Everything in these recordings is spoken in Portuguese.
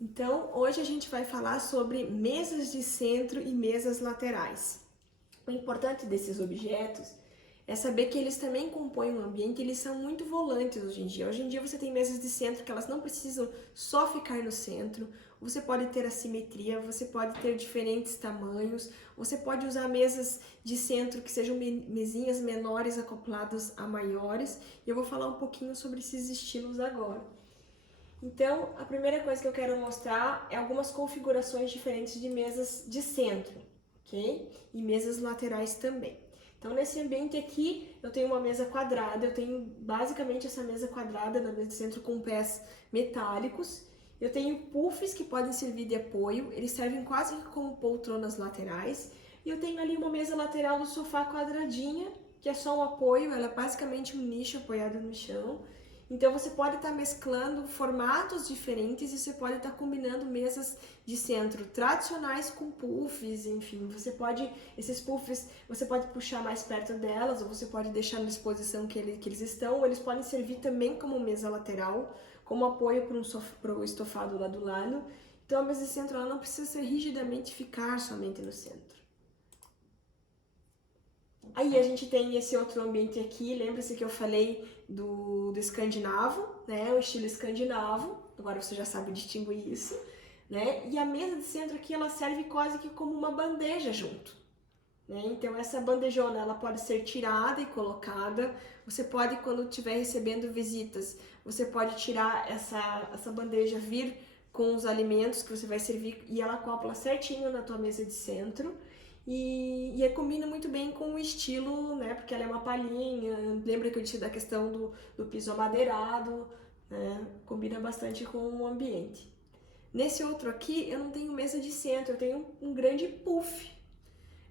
Então, hoje a gente vai falar sobre mesas de centro e mesas laterais. O importante desses objetos é saber que eles também compõem um ambiente, eles são muito volantes hoje em dia. Hoje em dia você tem mesas de centro que elas não precisam só ficar no centro, você pode ter assimetria, você pode ter diferentes tamanhos, você pode usar mesas de centro que sejam mesinhas menores acopladas a maiores, e eu vou falar um pouquinho sobre esses estilos agora. Então, a primeira coisa que eu quero mostrar é algumas configurações diferentes de mesas de centro, ok? E mesas laterais também. Então, nesse ambiente aqui, eu tenho uma mesa quadrada, eu tenho basicamente essa mesa quadrada na mesa de centro com pés metálicos. Eu tenho puffs que podem servir de apoio, eles servem quase que como poltronas laterais. E eu tenho ali uma mesa lateral do sofá quadradinha, que é só um apoio, ela é basicamente um nicho apoiado no chão. Então você pode estar mesclando formatos diferentes e você pode estar combinando mesas de centro tradicionais com puffs, enfim, esses puffs, você pode puxar mais perto delas ou você pode deixar na disposição que eles estão, ou eles podem servir também como mesa lateral, como apoio para o estofado lá do lado. Então a mesa de centro ela não precisa ser rigidamente ficar somente no centro. Aí a gente tem esse outro ambiente aqui, lembra-se que eu falei do escandinavo, né? O estilo escandinavo, agora você já sabe distinguir isso, né? E a mesa de centro aqui, ela serve quase que como uma bandeja junto, né? Então essa bandejona, ela pode ser tirada e colocada, você pode, quando estiver recebendo visitas, você pode tirar essa bandeja, vir com os alimentos que você vai servir e ela acopla certinho na tua mesa de centro. E combina muito bem com o estilo, né? Porque ela é uma palhinha. Lembra que eu disse da questão do piso amadeirado, né? Combina bastante com o ambiente. Nesse outro aqui, eu não tenho mesa de centro, eu tenho um grande puff.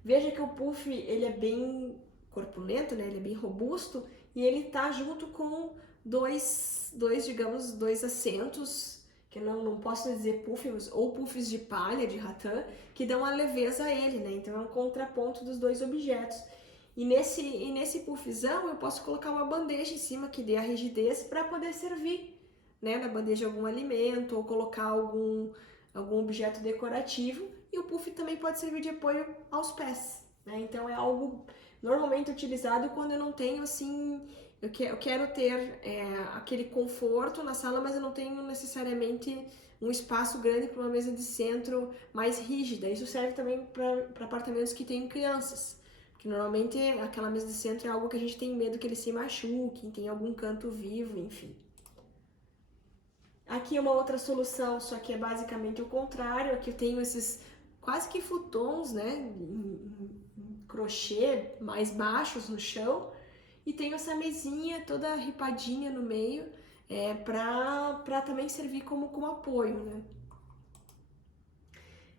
Veja que o puff, ele é bem corpulento, né? Ele é bem robusto e ele tá junto com dois assentos, que eu não posso dizer puffs, ou puffs de palha, de ratã, que dão a leveza a ele, né? Então é um contraponto dos dois objetos. E nesse puffzão eu posso colocar uma bandeja em cima que dê a rigidez para poder servir, né? Na bandeja algum alimento ou colocar algum objeto decorativo. E o puff também pode servir de apoio aos pés, né? Então é algo normalmente utilizado quando eu não tenho assim, eu quero ter aquele conforto na sala, mas eu não tenho necessariamente um espaço grande para uma mesa de centro mais rígida. Isso serve também para apartamentos que têm crianças, porque normalmente aquela mesa de centro é algo que a gente tem medo que ele se machuque, tem algum canto vivo, enfim. Aqui é uma outra solução, só que é basicamente o contrário. Aqui eu tenho esses quase que futons, né, em crochê mais baixos no chão, e tenho essa mesinha toda ripadinha no meio, para também servir como apoio, né.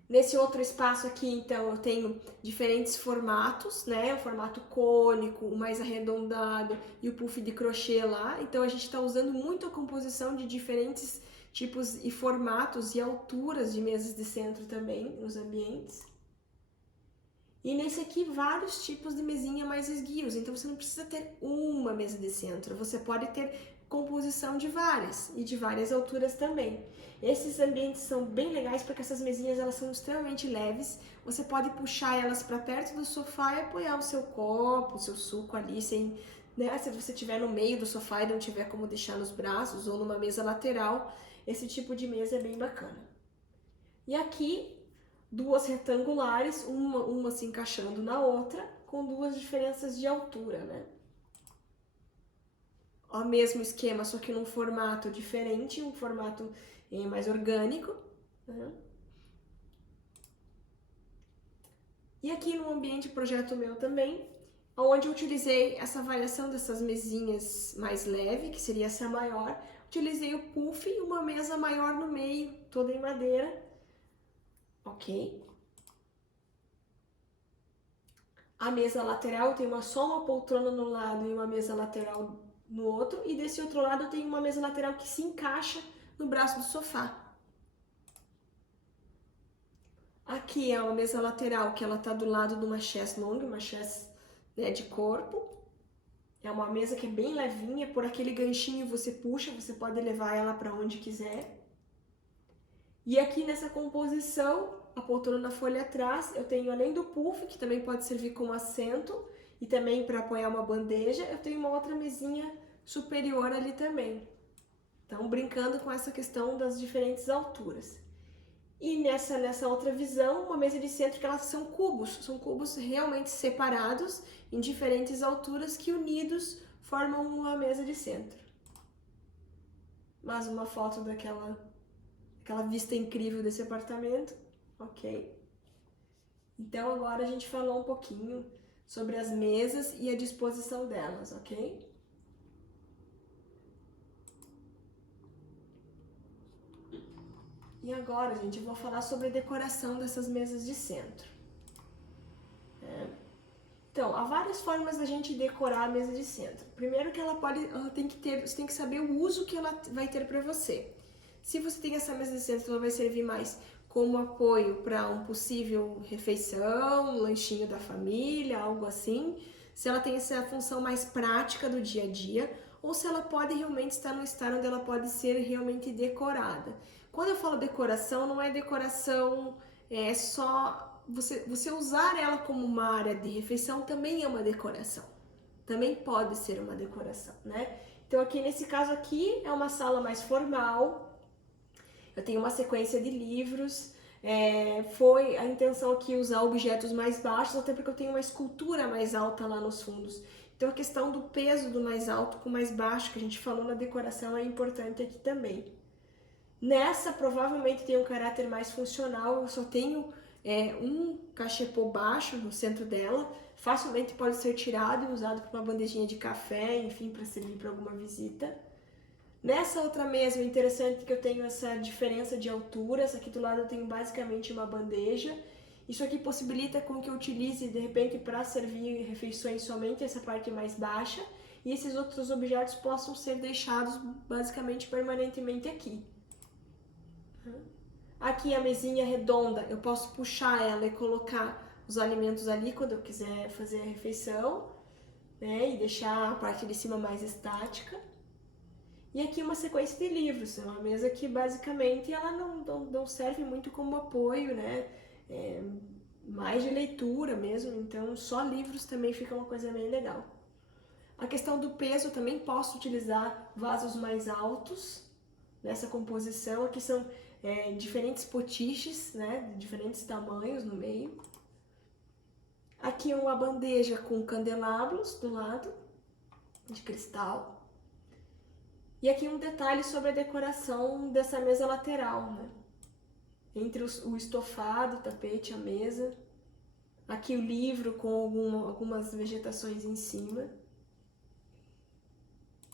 Nesse outro espaço aqui, então, eu tenho diferentes formatos, né? O formato cônico, o mais arredondado e o puff de crochê lá. Então, a gente está usando muito a composição de diferentes tipos e formatos e alturas de mesas de centro também nos ambientes. E nesse aqui, vários tipos de mesinha mais esguios. Então, você não precisa ter uma mesa de centro. Você pode ter composição de várias e de várias alturas também. Esses ambientes são bem legais porque essas mesinhas elas são extremamente leves. Você pode puxar elas para perto do sofá e apoiar o seu copo, o seu suco ali, sem, né? Se você estiver no meio do sofá e não tiver como deixar nos braços ou numa mesa lateral, esse tipo de mesa é bem bacana. E aqui duas retangulares, uma se encaixando na outra, com duas diferenças de altura, né? O mesmo esquema, só que num formato diferente, um formato mais orgânico, né? E aqui no ambiente projeto meu também, onde eu utilizei essa variação dessas mesinhas mais leve, que seria essa maior, utilizei o puff e uma mesa maior no meio, toda em madeira, ok? A mesa lateral tem só uma poltrona no lado e uma mesa lateral no outro, e desse outro lado tem uma mesa lateral que se encaixa no braço do sofá. Aqui é uma mesa lateral que ela tá do lado de uma chaise longue, uma chaise, né, de corpo. É uma mesa que é bem levinha, por aquele ganchinho você puxa, você pode levar ela para onde quiser. E aqui nessa composição, a poltrona na folha atrás, eu tenho além do puff, que também pode servir como assento, e também para apoiar uma bandeja, eu tenho uma outra mesinha superior ali também. Então, brincando com essa questão das diferentes alturas. E nessa outra visão, uma mesa de centro que elas são cubos realmente separados em diferentes alturas que unidos formam uma mesa de centro. Mais uma foto daquela vista incrível desse apartamento, ok? Então agora a gente falou um pouquinho sobre as mesas e a disposição delas, ok? E agora, gente, eu vou falar sobre a decoração dessas mesas de centro. Então, há várias formas da gente decorar a mesa de centro. Primeiro que você tem que saber o uso que ela vai ter para você. Se você tem essa mesa de centro, ela vai servir mais como apoio para um possível refeição, um lanchinho da família, algo assim. Se ela tem essa função mais prática do dia a dia, ou se ela pode realmente estar no estado onde ela pode ser realmente decorada. Quando eu falo decoração, não é decoração só você usar ela como uma área de refeição também é uma decoração. Também pode ser uma decoração, né? Então aqui nesse caso aqui é uma sala mais formal. Eu tenho uma sequência de livros. Foi a intenção aqui usar objetos mais baixos, até porque eu tenho uma escultura mais alta lá nos fundos. Então a questão do peso do mais alto com o mais baixo, que a gente falou na decoração, é importante aqui também. Nessa, provavelmente tem um caráter mais funcional, eu só tenho um cachepô baixo no centro dela, facilmente pode ser tirado e usado para uma bandejinha de café, enfim, para servir para alguma visita. Nessa outra mesa, o interessante é que eu tenho essa diferença de alturas, aqui do lado eu tenho basicamente uma bandeja, isso aqui possibilita com que eu utilize, de repente, para servir refeições somente essa parte mais baixa, e esses outros objetos possam ser deixados basicamente permanentemente aqui. Aqui a mesinha redonda, eu posso puxar ela e colocar os alimentos ali quando eu quiser fazer a refeição, né? E deixar a parte de cima mais estática. E aqui uma sequência de livros, é uma mesa que basicamente ela não serve muito como apoio, né? Mais de leitura mesmo, então só livros também fica uma coisa bem legal. A questão do peso, eu também posso utilizar vasos mais altos nessa composição. Aqui são diferentes potiches, né, de diferentes tamanhos no meio. Aqui uma bandeja com candelabros do lado, de cristal. E aqui um detalhe sobre a decoração dessa mesa lateral, né? Entre o estofado, o tapete, a mesa. Aqui o livro com algumas vegetações em cima.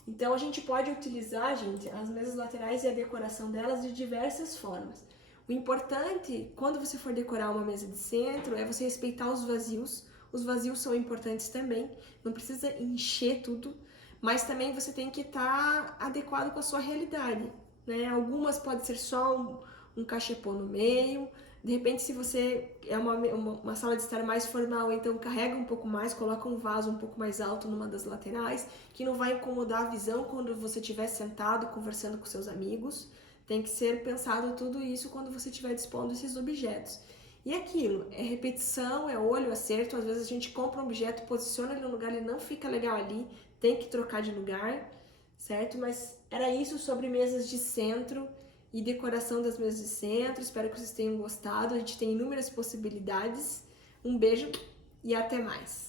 Então a gente pode utilizar, gente, as mesas laterais e a decoração delas de diversas formas. O importante, quando você for decorar uma mesa de centro, é você respeitar os vazios. Os vazios são importantes também, não precisa encher tudo, mas também você tem que estar adequado com a sua realidade, né? Algumas pode ser só um cachepô no meio. De repente, se você é uma sala de estar mais formal, então carrega um pouco mais, coloca um vaso um pouco mais alto numa das laterais, que não vai incomodar a visão quando você estiver sentado conversando com seus amigos. Tem que ser pensado tudo isso quando você estiver dispondo esses objetos. E aquilo, é repetição, é olho, acerto. Às vezes a gente compra um objeto, posiciona ele no lugar, ele não fica legal ali, tem que trocar de lugar, certo? Mas era isso sobre mesas de centro e decoração das mesas de centro. Espero que vocês tenham gostado. A gente tem inúmeras possibilidades. Um beijo e até mais!